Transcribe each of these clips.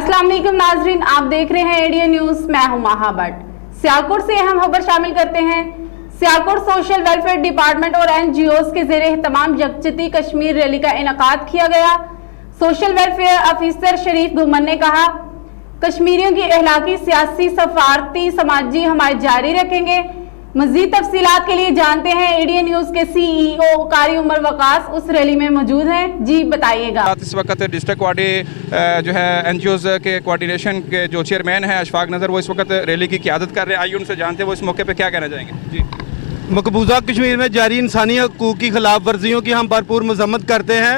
अस्सलाम वालेकुम नाजरीन, आप देख रहे हैं एडीएन न्यूज। मैं हूं माहा भट्ट। सियालकोट से अहम खबर शामिल करते हैं। सियालकोट सोशल वेलफेयर डिपार्टमेंट और एनजीओज के ज़ेरे तमाम यकजहती कश्मीर रैली का इनेकाद किया गया। सोशल वेलफेयर ऑफिसर शरीफ गुमन ने कहा, कश्मीरियों की अखलाकी, सियासी, सफारती, समाजी हमायत जारी रखेंगे। मजीद तफसीलात के लिए जानते हैं एडीएन न्यूज के सीईओ कारी उमर वकास उस रैली में मौजूद हैं। जी बताइएगा। इस वक्त डिस्ट्रिक्ट वार्डी जो है एनजीओज के कोऑर्डिनेशन के जो चेयरमैन हैं अशफाक नज़र, वो इस वक्त रैली की क़यादत कर रहे हैं। आइए उनसे जानते हैं वो इस मौके पर क्या कहना चाहेंगे। जी, मकबूजा कश्मीर में जारी इंसानी हकूक़ की खिलाफ वर्जियों की हम भरपूर मजम्मत करते हैं।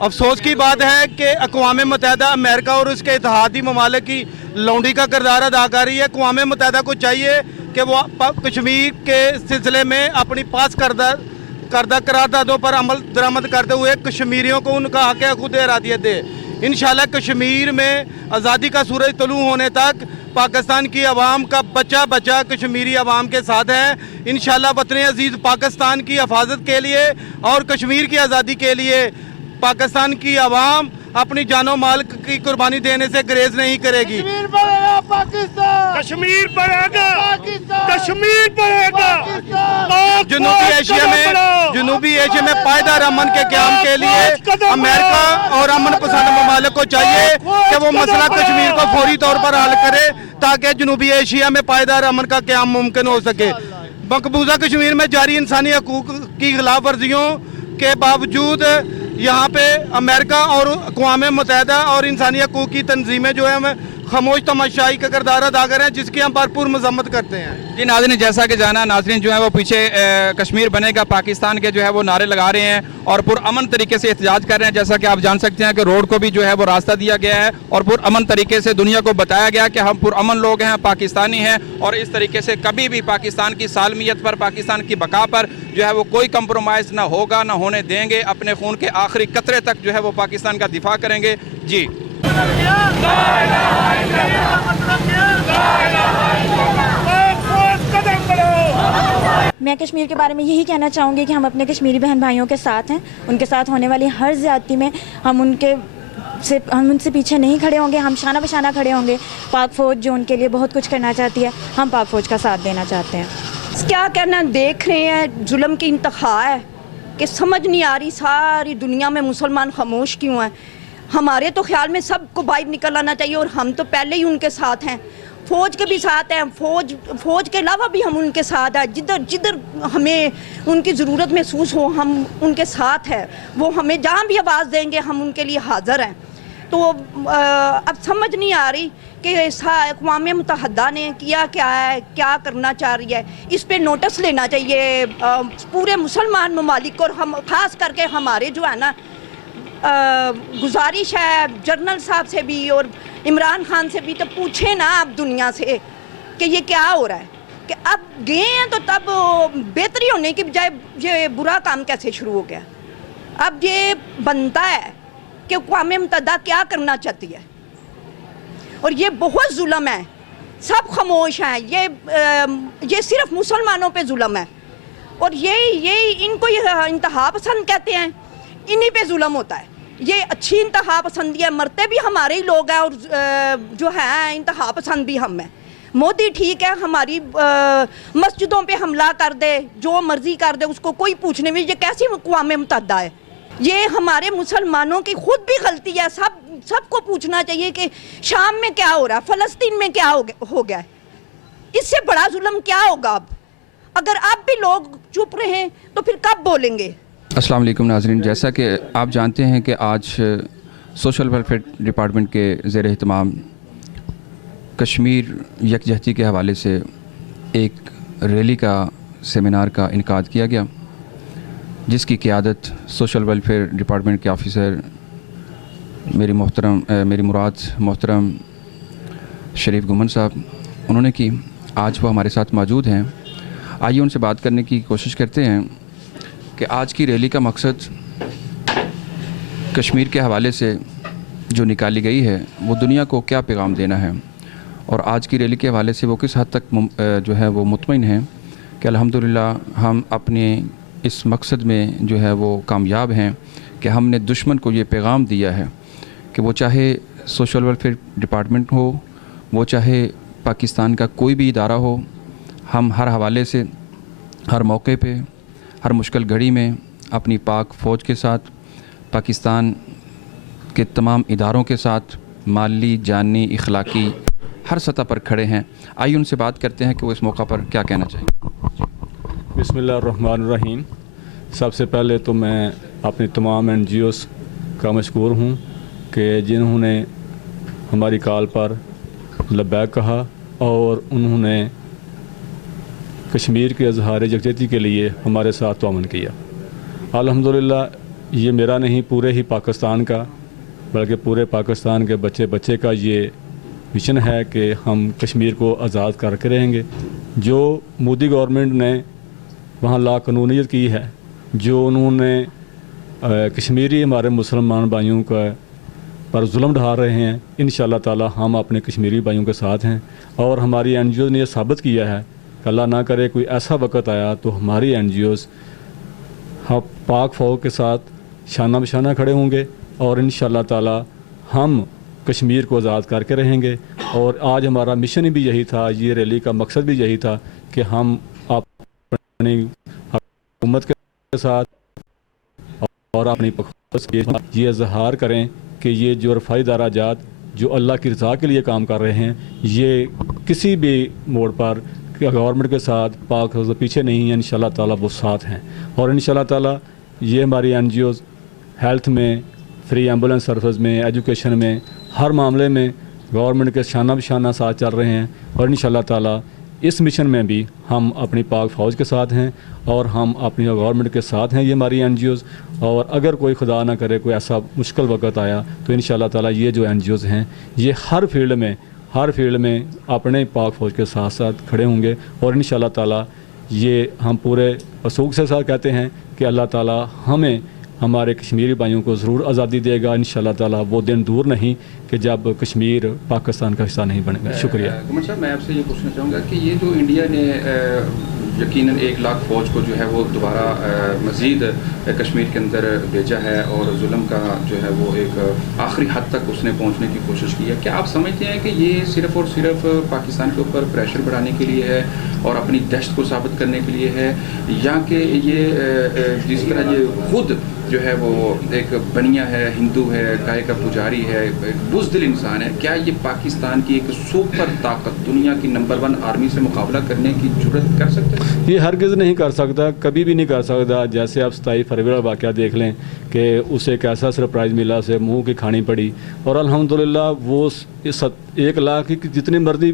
अफसोस की बात है कि अक़वाम मुत्तहिदा अमेरिका और उसके इत्तेहादी ममालिक की लौंडी का किरदार अदा कर रही है। अक़वाम मुत्तहिदा को चाहिए कि वो कश्मीर के सिलसिले में अपनी पास करदा करारदादों पर अमल दरामद करते हुए कश्मीरियों को उनका हक़ खुद इरादियत दे। इंशाल्लाह कश्मीर में आज़ादी का सूरज तलू होने तक पाकिस्तान की आवाम का बच्चा बच्चा कश्मीरी आवाम के साथ है। इंशाल्लाह वतन अजीज़ पाकिस्तान की हिफाजत के लिए और कश्मीर की आज़ादी के लिए पाकिस्तान की आवाम अपनी जानो माल की कुर्बानी देने से गुरेज नहीं करेगी। कश्मीर बढ़ेगा, कश्मीर बढ़ेगा, कश्मीर बढ़ेगा। जनूबी एशिया में पायदार अमन के क़याम के लिए अमेरिका और अमन पसंद ममालिक को चाहिए कि वो मसला कश्मीर को फौरी तौर पर हल करे ताकि जनूबी एशिया में पायदार अमन का क़याम मुमकिन हो सके। मकबूजा कश्मीर में जारी इंसानी हकूक़ की खिलाफ वर्जियों के बावजूद यहाँ पे अमेरिका और अक़वाम मुत्तहिदा और इंसानी हकूक़ की तंजीमें जो है हमें खामोश तमाशाई का किरदार अदा कर रहे हैं, जिसकी हम भरपूर मजम्मत करते हैं। जी नाज़रीन, जैसा कि जाना नाज़रीन जो है वो पीछे कश्मीर बनेगा पाकिस्तान के जो है वो नारे लगा रहे हैं और पुरअमन तरीके से एहतजाज कर रहे हैं। जैसा कि आप जान सकते हैं कि रोड को भी जो है वो रास्ता दिया गया है और पुरअमन तरीके से दुनिया को बताया गया कि हम पुरअमन लोग हैं, पाकिस्तानी हैं और इस तरीके से कभी भी पाकिस्तान की सालमियत पर, पाकिस्तान की बका पर जो है वो कोई कंप्रोमाइज़ ना होगा, ना होने देंगे। अपने खून के आखिरी कतरे तक जो है वो पाकिस्तान का दिफा करेंगे। जी, मैं कश्मीर के बारे में यही कहना चाहूँगी कि हम अपने कश्मीरी बहन भाइयों के साथ हैं। उनके साथ होने वाली हर ज़्यादती में हम उनसे पीछे नहीं खड़े होंगे। हम शाना बशाना खड़े होंगे। पाक फ़ौज जो उनके लिए बहुत कुछ करना चाहती है, हम पाक फ़ौज का साथ देना चाहते हैं। क्या कहना, देख रहे हैं जुल्म की इंतहा है कि समझ नहीं आ रही सारी दुनिया में मुसलमान खामोश क्यों हैं। हमारे तो ख्याल में सबको बाहर निकल आना चाहिए और हम तो पहले ही उनके साथ हैं। फ़ौज के भी साथ हैं, फ़ौज के अलावा भी हम उनके साथ हैं। जिधर हमें उनकी ज़रूरत महसूस हो हम उनके साथ हैं। वो हमें जहाँ भी आवाज़ देंगे हम उनके लिए हाज़िर हैं। तो अब समझ नहीं आ रही कि अक़वाम मुत्तहिदा ने किया क्या है, क्या करना चाह रही है। इस पे नोटिस लेना चाहिए पूरे मुसलमान ममालिक और हम ख़ास करके हमारे जो है ना गुजारिश है जनरल साहब से भी और इमरान खान से भी, तो पूछे ना आप दुनिया से कि ये क्या हो रहा है कि अब गए हैं तो तब बेहतरी होने की बजाय ये बुरा काम कैसे शुरू हो गया। अब ये बनता है कि अक़वाम मुत्तहिदा क्या करना चाहती है और ये बहुत जुल्म है। सब खामोश हैं। ये सिर्फ मुसलमानों पे जुल्म है और ये इनको ये इंतहा पसंद कहते हैं, इन्हीं पे जुल्म होता है। ये अच्छी इंतहा पसंदी है, मरते भी हमारे ही लोग हैं और जो है इंतहा पसंद भी हम हैं। मोदी ठीक है, हमारी मस्जिदों पे हमला कर दे, जो मर्जी कर दे, उसको कोई पूछने में, ये कैसी अक़वाम मुत्तहिदा है। ये हमारे मुसलमानों की खुद भी गलती है। सबको पूछना चाहिए कि शाम में क्या हो रहा है, फ़लस्तीन में क्या हो गया है। इससे बड़ा जुल्म क्या होगा अब। अगर अब भी लोग चुप रहे तो फिर कब बोलेंगे। अस्सलाम वालेकुम नाज़रीन, जैसा कि आप जानते हैं कि आज सोशल वेलफेयर डिपार्टमेंट के ज़ेर एहतमाम कश्मीर यकजहती के हवाले से एक रैली का सेमिनार का इनकाद किया गया, जिसकी क़यादत सोशल वेलफेयर डिपार्टमेंट के ऑफिसर मेरी मुराद मोहतरम शरीफ गुमन साहब उन्होंने की। आज वो हमारे साथ मौजूद हैं। आइए उनसे बात करने की कोशिश करते हैं कि आज की रैली का मकसद कश्मीर के हवाले से जो निकाली गई है वो दुनिया को क्या पैगाम देना है और आज की रैली के हवाले से वो किस हद तक जो है वो मुतमईन हैं कि अल्हम्दुलिल्लाह हम अपने इस मकसद में जो है वो कामयाब हैं कि हमने दुश्मन को ये पैगाम दिया है कि वो चाहे सोशल वेलफेयर डिपार्टमेंट हो, वो चाहे पाकिस्तान का कोई भी इदारा हो, हम हर हवाले से, हर मौके पे, हर मुश्किल घड़ी में अपनी पाक फ़ौज के साथ, पाकिस्तान के तमाम इदारों के साथ माली, जानी, इखलाकी हर सतह पर खड़े हैं। आइए उनसे बात करते हैं कि वो इस मौका पर क्या कहना चाहेंगे। बिस्मिल्लाहिर्रहमानिर्रहीम। सबसे पहले तो मैं अपने तमाम NGOs का मशकूर हूँ कि जिन्होंने हमारी कॉल पर लब्बैक कहा और उन्होंने कश्मीर के इज़हार यकजहती के लिए हमारे साथ ताउन किया। अल्हम्दुलिल्लाह ये मेरा नहीं, पूरे ही पाकिस्तान का, बल्कि पूरे पाकिस्तान के बच्चे बच्चे का ये मिशन है कि हम कश्मीर को आज़ाद करके रहेंगे। जो मोदी गवर्नमेंट ने वहाँ लाक़ानूनियत की है, जो उन्होंने कश्मीरी हमारे मुसलमान भाइयों का पर जुल्म ढा रहे हैं, इंशाअल्लाह ताला हम अपने कश्मीरी भाइयों के साथ हैं। और हमारी NGO ने यह साबित किया है कि अल्लाह ना करे कोई ऐसा वक्त आया तो हमारी NGOs हम पाक फ़ौज के साथ शाना बशाना खड़े होंगे और इंशाअल्लाह ताला हम कश्मीर को आज़ाद करके रहेंगे। और आज हमारा मिशन भी यही था, ये रैली का मकसद भी यही था कि हम अपनी हुकूमत के साथ और अपनी ये इज़हार करें कि ये जो रफ़ाई दराजात जो अल्लाह की रज़ा के लिए काम कर रहे हैं, ये किसी भी मोड़ पर गवर्नमेंट के साथ पाक पीछे नहीं है। इंशाअल्लाह ताला वो साथ हैं। और इंशाअल्लाह ताला ये हमारी NGOs हेल्थ में, फ्री एम्बुलेंस सर्विस में, एजुकेशन में, हर मामले में गवर्नमेंट के शाना बशाना साथ चल रहे हैं। और इंशाअल्लाह ताला इस मिशन में भी हम अपनी पाक फ़ौज के साथ हैं और हम अपनी गवर्नमेंट के साथ हैं, ये हमारी NGOs। और अगर कोई खुदा ना करे कोई ऐसा मुश्किल वक्त आया तो इंशाअल्लाह ताला ये जो NGOs हैं ये हर फील्ड में अपने पाक फ़ौज के साथ साथ खड़े होंगे। और इंशाअल्लाह ताला ये हम पूरे वसूख से साथ कहते हैं कि अल्लाह ताला हमें हमारे कश्मीरी भाइयों को ज़रूर आज़ादी देगा। इंशाअल्लाह ताला वो दिन दूर नहीं कि जब कश्मीर पाकिस्तान का हिस्सा नहीं बनेगा। शुक्रिया। कुमार साहब, मैं आपसे ये पूछना चाहूँगा कि ये जो इंडिया ने यकीनन 1 लाख फ़ौज को जो है वो दोबारा मज़ीद कश्मीर के अंदर भेजा है और जुल्म का जो है वो एक आखिरी हद तक उसने पहुँचने की कोशिश की है, क्या आप समझते हैं कि ये सिर्फ़ और सिर्फ पाकिस्तान के ऊपर प्रेशर बढ़ाने के लिए है और अपनी दहशत को साबित करने के लिए है, या कि ये जिस तरह ये खुद जो है वो एक बनिया है, हिंदू है, गाय का पुजारी है, एक बुज़दिल इंसान है, क्या ये पाकिस्तान की एक सुपर ताकत, दुनिया की नंबर 1 आर्मी से मुकाबला करने की जुर्रत कर सकता है? ये हरगिज़ नहीं कर सकता, कभी भी नहीं कर सकता। जैसे आप 27 फरवरी का वाक़या देख लें कि उसे एक ऐसा सरप्राइज़ मिला, उसे मुँह की खानी पड़ी। और अल्हम्दुलिल्लाह वो 1 लाख की जितनी मर्जी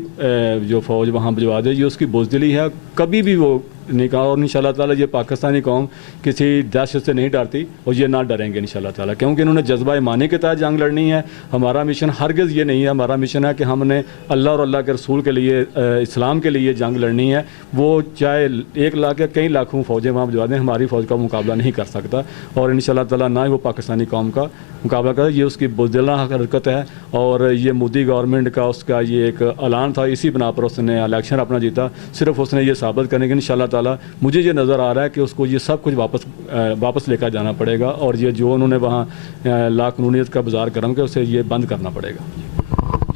जो फ़ौज वहाँ भिजवा दे, ये उसकी बुज़दिली है, कभी भी वो नहीं कहा। और इंशाअल्लाह ताला ये पाकिस्तानी कौम किसी दहशत से नहीं डरती और ये ना डरेंगे इंशाअल्लाह ताला, क्योंकि इन्होंने जज्बा ईमानी के तहत जंग लड़नी है। हमारा मिशन हरगिज़ ये नहीं है, हमारा मिशन है कि हमने अल्लाह और अल्लाह के रसूल के लिए, इस्लाम के लिए जंग लड़नी है। वो चाहे 1 लाख या कई लाखों फ़ौजें वहाँ भिजवा दें, हमारी फ़ौज का मुकाबला नहीं कर सकता। और इंशाअल्लाह ताला ना ही वो पाकिस्तानी कौम का मुकाबला करे, ये उसकी बुज़दिला हरकत है। और ये मोदी गवर्नमेंट का उसका ये एक ऐलान था, इसी बना पर उसने इलेक्शन अपना जीता, सिर्फ उसने ये साबित करने के इंशाअल्लाह ताला मुझे ये नज़र आ रहा है कि उसको ये सब कुछ वापस लेकर जाना पड़ेगा। और ये जो उन्होंने वहाँ लाक़ानूनियत का बाज़ार करम के उसे ये बंद करना पड़ेगा।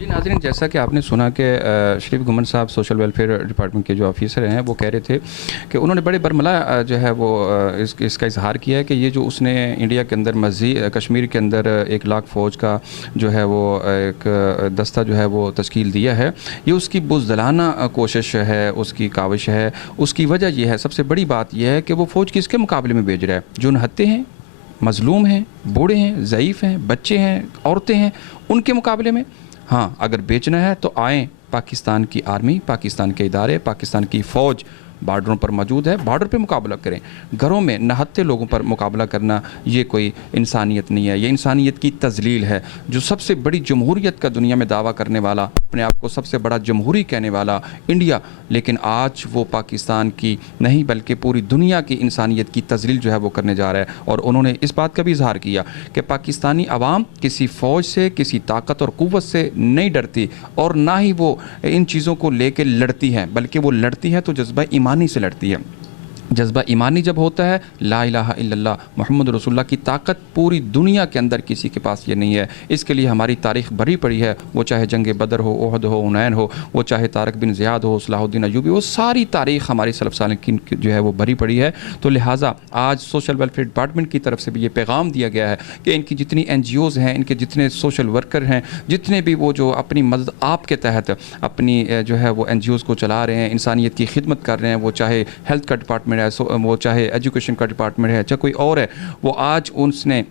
जी नाज़रीन, जैसा कि आपने सुना कि शरीफ गुमन साहब सोशल वेलफेयर डिपार्टमेंट के जो ऑफिसर हैं वो कह रहे थे कि उन्होंने बड़े बरमला जो है वो इसका इजहार किया है कि ये जो उसने इंडिया के अंदर मज़ीद कश्मीर के अंदर 1 लाख फ़ौज का जो है वो एक दस्ता जो है वो तश्कील दिया है, ये उसकी बुज़दिलाना कोशिश है, उसकी काविश है। उसकी वजह यह है, सबसे बड़ी बात यह है कि वो फ़ौज किसके मुकाबले में भेज रहा है? जो नहत्ते हैं, मज़लूम हैं, बूढ़े हैं, ज़ईफ़ हैं, बच्चे हैं, औरतें हैं, उनके मुकाबले में। हाँ, अगर बेचना है तो आएँ, पाकिस्तान की आर्मी, पाकिस्तान के इदारे, पाकिस्तान की फ़ौज बॉर्डरों पर मौजूद है, बॉर्डर पे मुकाबला करें। घरों में नहत्ते लोगों पर मुकाबला करना ये कोई इंसानियत नहीं है, ये इंसानियत की तज़लील है। जो सबसे बड़ी जमहूरियत का दुनिया में दावा करने वाला, अपने आप को सबसे बड़ा जमहूरी कहने वाला इंडिया, लेकिन आज वो पाकिस्तान की नहीं बल्कि पूरी दुनिया की इंसानियत की तज़लील जो है वो करने जा रहा है। और उन्होंने इस बात का भी इजहार किया कि पाकिस्तानी अवाम किसी फ़ौज से, किसी ताकत और क़ुव्वत से नहीं डरती और ना ही वो इन चीज़ों को लेकर लड़ती है, बल्कि वो लड़ती है तो जज्बा ईमानी से लड़ती है। जज्बा ईमानी जब होता है, ला इलाहा इल्लल्लाह मोहम्मद रसूलुल्लाह की ताकत पूरी दुनिया के अंदर किसी के पास ये नहीं है। इसके लिए हमारी तारीख़ भरी पड़ी है, वो चाहे जंग बदर हो, ओहद हो, हुनैन हो, वो चाहे तारक बिन ज़ियाद हो, सलाहुद्दीन अय्यूबी, वो सारी तारीख़ हमारी सलफ़ सालिहीन की जो है वो भरी पड़ी है। तो लिहाजा आज सोशल वेलफेयर डिपार्टमेंट की तरफ से भी ये पैगाम दिया गया है कि इनकी जितनी NGOs हैं, इनके जितने सोशल वर्कर हैं, जितने भी वो जो अपनी मदद आपके तहत अपनी जो है वो NGOs को चला रहे हैं, इंसानियत की खिदमत कर रहे हैं, वो चाहे हेल्थ का डिपार्टमेंट है, वो चाहे एजुकेशन का डिपार्टमेंट है, चाहे कोई और है, वो आज उसने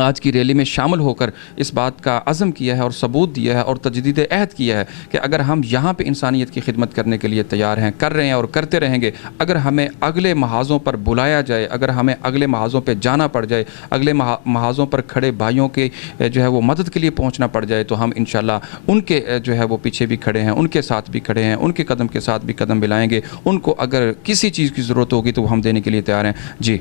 आज की रैली में शामिल होकर इस बात का अज़म किया है और सबूत दिया है और तजदीद अहद किया है कि अगर हम यहाँ पे इंसानियत की खिदमत करने के लिए तैयार हैं, कर रहे हैं और करते रहेंगे, अगर हमें अगले महाज़ों पर बुलाया जाए, अगर हमें अगले महाज़ों पे जाना पड़ जाए, अगले महाज़ों पर खड़े भाइयों के जो है वो मदद के लिए पहुँचना पड़ जाए, तो हम इंशाअल्लाह उनके जो है वो पीछे भी खड़े हैं, उनके साथ भी खड़े हैं, उनके कदम के साथ भी कदम मिलाएँगे। उनको अगर किसी चीज़ की ज़रूरत होगी तो हम देने के लिए तैयार हैं। जी।